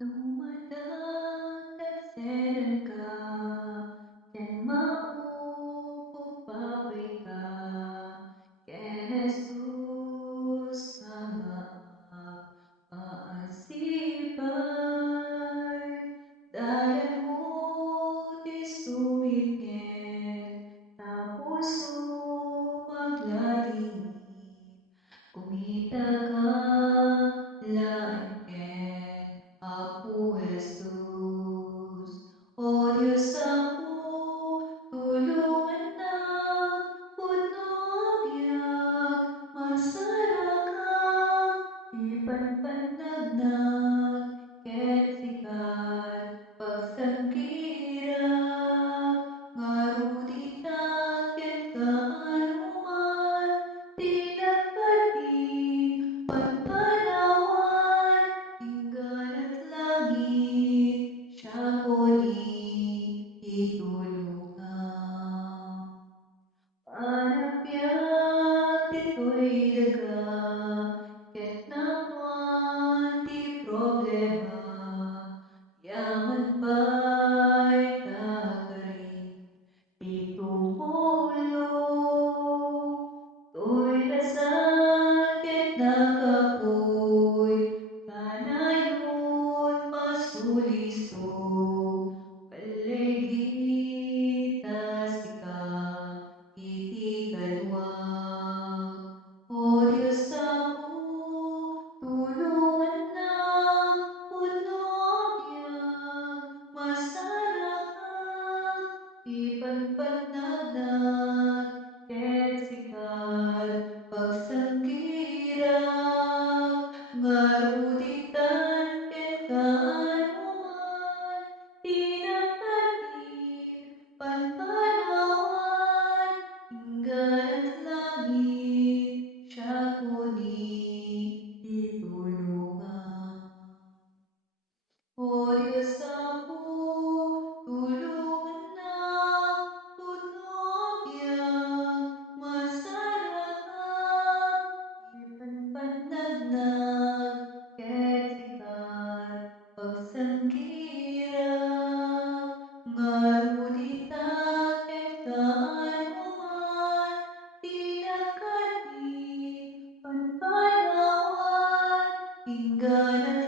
Dumadaan nagselan ka, diyan maupo babay ka, kay Jesus nga maasibay. Dahil mo di sumingit, tapos mo maglalingit, kumita ka lain ken Apo Jesus. O Diyos ako, tulungan na, puno biyag, masarakan, ipanpanagnak, ket sikat, pagsangkirap, ngaruditan, ket kaanuman, tinagpati, pagpanawan, hinggan at langit, siya ko ni itulungan. Panagbiag dito'y daga, ket naman di problema, yaman pa'y tagarin, di tumulong. To'y lasag ket nakapoy, kanayon masuliso, paligita sika, iti kaluwag. O Diyos ako, tulungan na, puno biyag, masarakan, ipagpanagnag, ket sikat, pagsangkirap, ngaruditan, ket kaanuman, tinagpatid, panpanawan, hinggan at langit, siya ko ni itulungan. O Diyos ako, tulungan na, puno biyag, masarakan, ipanpanagnak, ket sikat, pagsangkirap, ngaruditan, ket kaanuman, tinagpatid, panpanawan, hinggan at